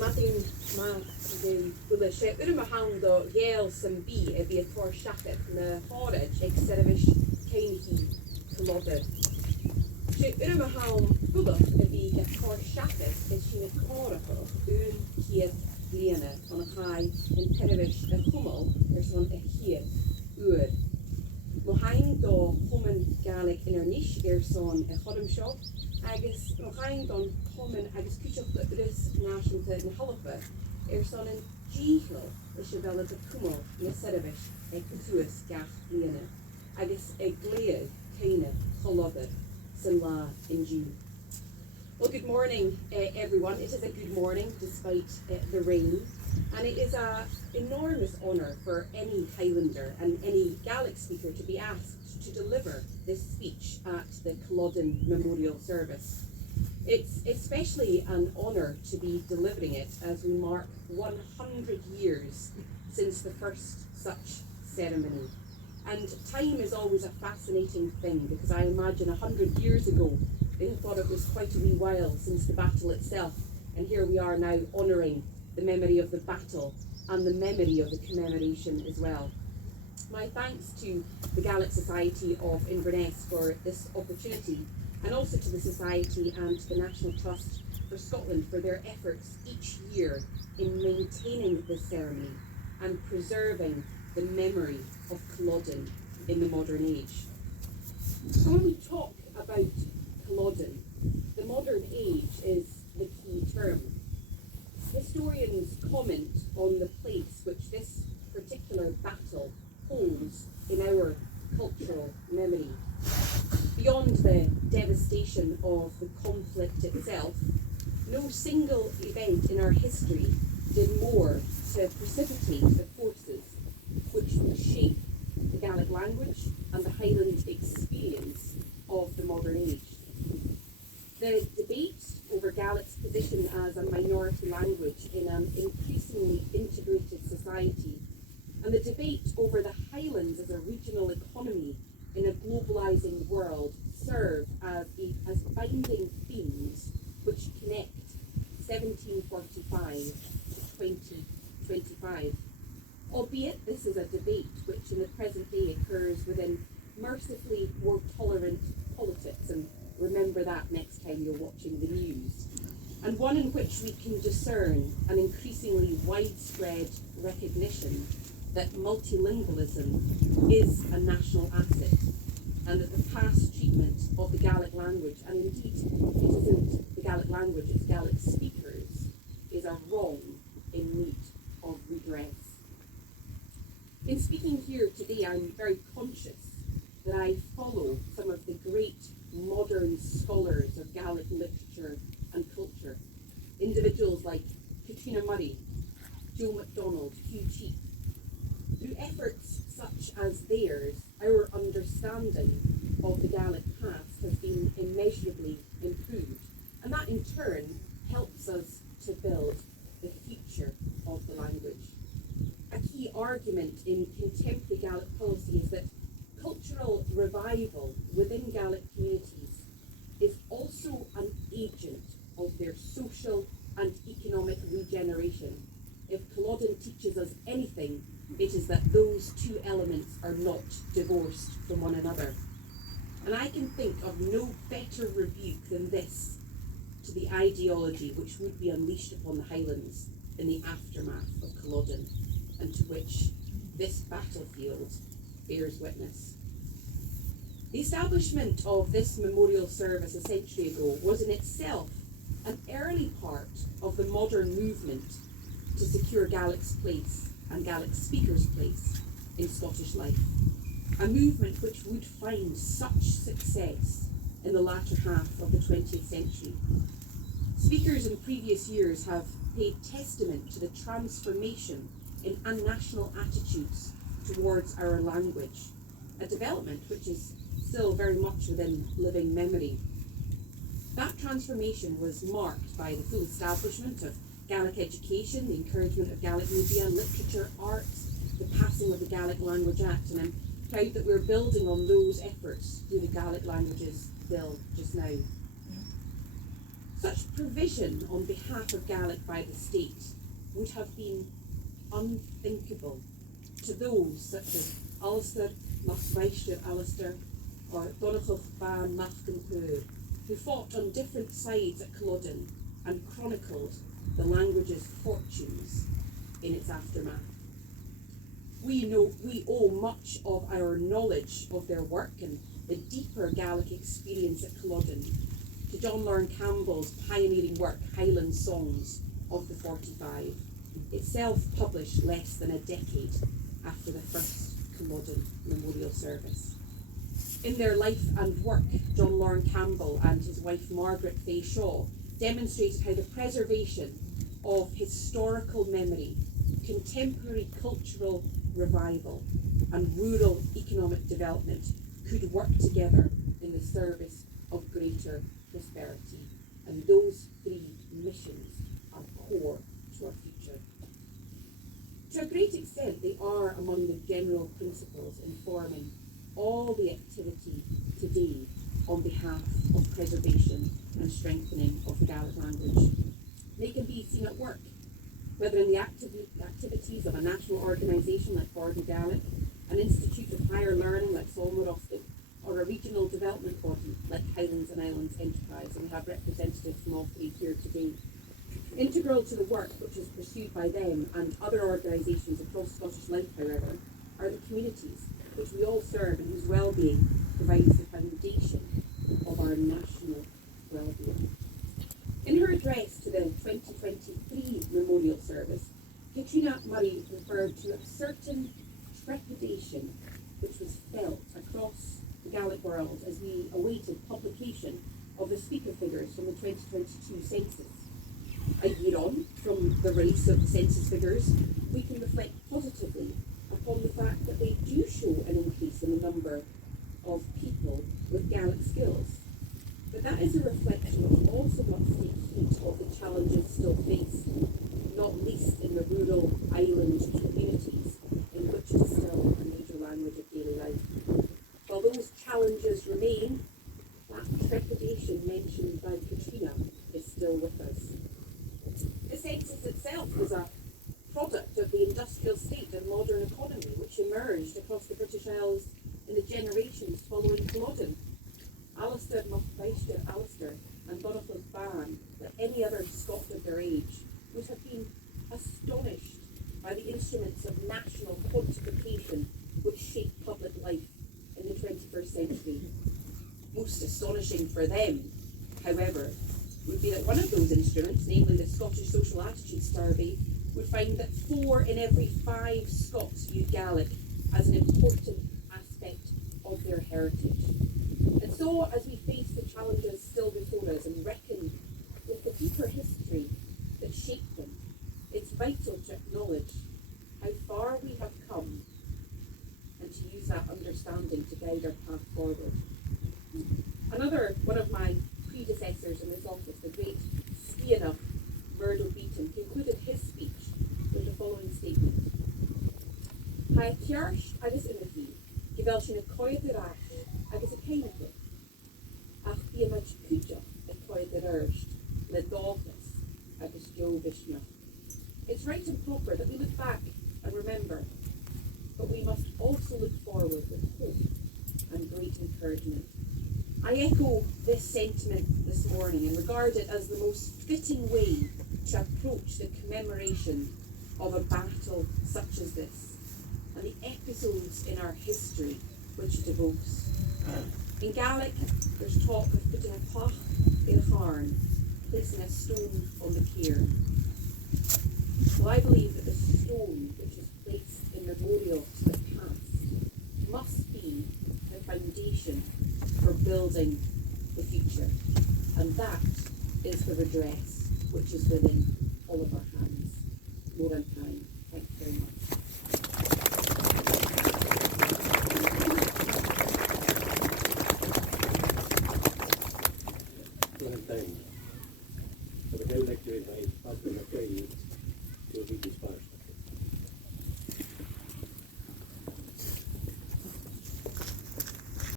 Matthew the sé urma hando géal san bí a bhí atá seacha na háid ag seirbhís céinhí Culloden. Sé urma ham budach a bhí atá seacha is sin na cáracha ún chiad bliana an a chaid in seirbhís a chumol son a chiad uair. Mo hain do chuman Gaelic inar son a chodum seo, agus mo hain don chuman agus cúteachta uras náisiúnta na halacha son an díhil is se bhela de cumol na seirbhís ag cútuas gach bliana, agus ag léad céine Culloden san lá in June. Well, good morning, everyone. It is a good morning despite the rain, and it is an enormous honour for any Highlander and any Gaelic speaker to be asked to deliver this speech at the Culloden Memorial Service. It's especially an honour to be delivering it as we mark 100 years since the first such ceremony. And time is always a fascinating thing, because I imagine 100 years ago they thought it was quite a wee while since the battle itself, and here we are now honouring the memory of the battle and the memory of the commemoration as well. My thanks to the Gaelic Society of Inverness for this opportunity, and also to the Society and the National Trust for Scotland for their efforts each year in maintaining this ceremony and preserving the memory of Culloden in the modern age. So when we talk about Culloden, the modern age is the key term. Historians comment on the place which this particular battle holds in our cultural memory. Beyond the devastation of the conflict itself, no single event in our history did more to precipitate the forces which would shape the Gaelic language and the Highland experience of the modern age. The debate over Gaelic's position as a minority language in an increasingly integrated society, and the debate over the Highlands as a regional economy in a globalising world, serve as binding themes which connect 1745 to 2025. Albeit this is a debate which in the present day occurs within mercifully more tolerant politics, and remember that next time you're watching the news, and one in which we can discern an increasingly widespread recognition that multilingualism is a national asset, and that the past treatment of the Gaelic language, and indeed it isn't the Gaelic language, it's Gaelic speakers, is a wrong in need of redress. In speaking here today, I'm very conscious that I follow some of the great modern scholars of Gaelic literature and culture, individuals like Katrina Murray, Joe MacDonald, Hugh Cheap. Through efforts such as theirs, our understanding of the Gaelic past has been immeasurably improved, and that in turn helps us to build the future of the language. A key argument in contemporary Gaelic policy is that cultural revival within Gaelic communities is also an agent of their social and economic regeneration. If Culloden teaches us anything, it is that those two elements are not divorced from one another. And I can think of no better rebuke than this to the ideology which would be unleashed upon the Highlands in the aftermath of Culloden, and to which this battlefield bears witness. The establishment of this memorial service a century ago was in itself an early part of the modern movement to secure Gaelic's place and Gaelic speakers' place in Scottish life, a movement which would find such success in the latter half of the 20th century. Speakers in previous years have paid testament to the transformation in national attitudes towards our language, a development which is still very much within living memory. That transformation was marked by the full establishment of Gaelic education, the encouragement of Gaelic media, literature, arts, the passing of the Gaelic Language Act, and I'm proud that we're building on those efforts through the Gaelic Languages Bill just now. Such provision on behalf of Gaelic by the state would have been unthinkable to those such as Alistair Machmeister Alistair or Donachach Ban Machgenpur, who fought on different sides at Culloden and chronicled the language's fortunes in its aftermath. We owe much of our knowledge of their work and the deeper Gaelic experience at Culloden to John Lorne Campbell's pioneering work, Highland Songs of the 45, itself published less than a decade after the first Culloden memorial service. In their life and work, John Lorne Campbell and his wife Margaret Fay Shaw demonstrated how the preservation of historical memory, contemporary cultural revival, and rural economic development could work together in the service of greater prosperity. And those three missions are core to our future. To a great extent, they are among the general principles informing all the activity today on behalf of preservation and strengthening of the Gaelic language. They can be seen at work, whether in the activities of a national organisation like Forbes Gaelic, an institute of higher learning like Solmarofstig, or a regional development body like Highlands and Islands Enterprise, and we have representatives from all three here today. Integral to the work which is pursued by them and other organisations across Scottish life, however, are the communities which we all serve and whose well-being provides the foundation of our national well-being. In her address to the 2023 memorial service, Katrina Murray referred to a certain trepidation which was felt across the Gaelic world as we awaited publication of the speaker figures from the 2022 census. A year on from the release of the census figures, we can reflect positively upon the fact that they do show an increase in the number of people with Gaelic skills. But that is a reflection which also must take heed of the challenges still faced, not least in the rural island communities in which it is still a major language of daily life. While those challenges remain, that trepidation mentioned by Katrina is still with us. The census itself was a product of the industrial state and modern economy which emerged across the British Isles in the generations following Culloden. Alistair Machmeister Alistair and Donachach Ban, like any other Scot of their age, would have been astonished by the instruments of national quantification which shaped public life in the 21st century. Most astonishing for them, however, would be that one of those instruments, namely the Scottish Social Attitude Survey, would find that 4 in every 5 Scots viewed Gaelic as an important aspect of their heritage. And so, as we face the challenges still before us and reckon with the deeper history that shaped them, it's vital to acknowledge how far we have come and to use that understanding to guide our path forward. Another one of my predecessors in this office, the great Scianna Murdo Beaton, concluded his speech with the following statement. Ha cearch agus imithi, gyfel sy'n y coed yr arch agus y ceinigol, ach bi yma cwtio y coed yr urged, le dofnus agus jo vishna. It's right and proper that we look back and remember, but we must also look forward with hope and great encouragement. I echo this sentiment this morning and regard it as the most fitting way to approach the commemoration of a battle such as this and the episodes in our history which it evokes. In Gaelic, there's talk of putting a pach in a harn, placing a stone on the cairn. Well, I believe that the stone which is placed in memorial to the past must be the foundation for building the future, and that is the redress which is within all of our hands. More than time.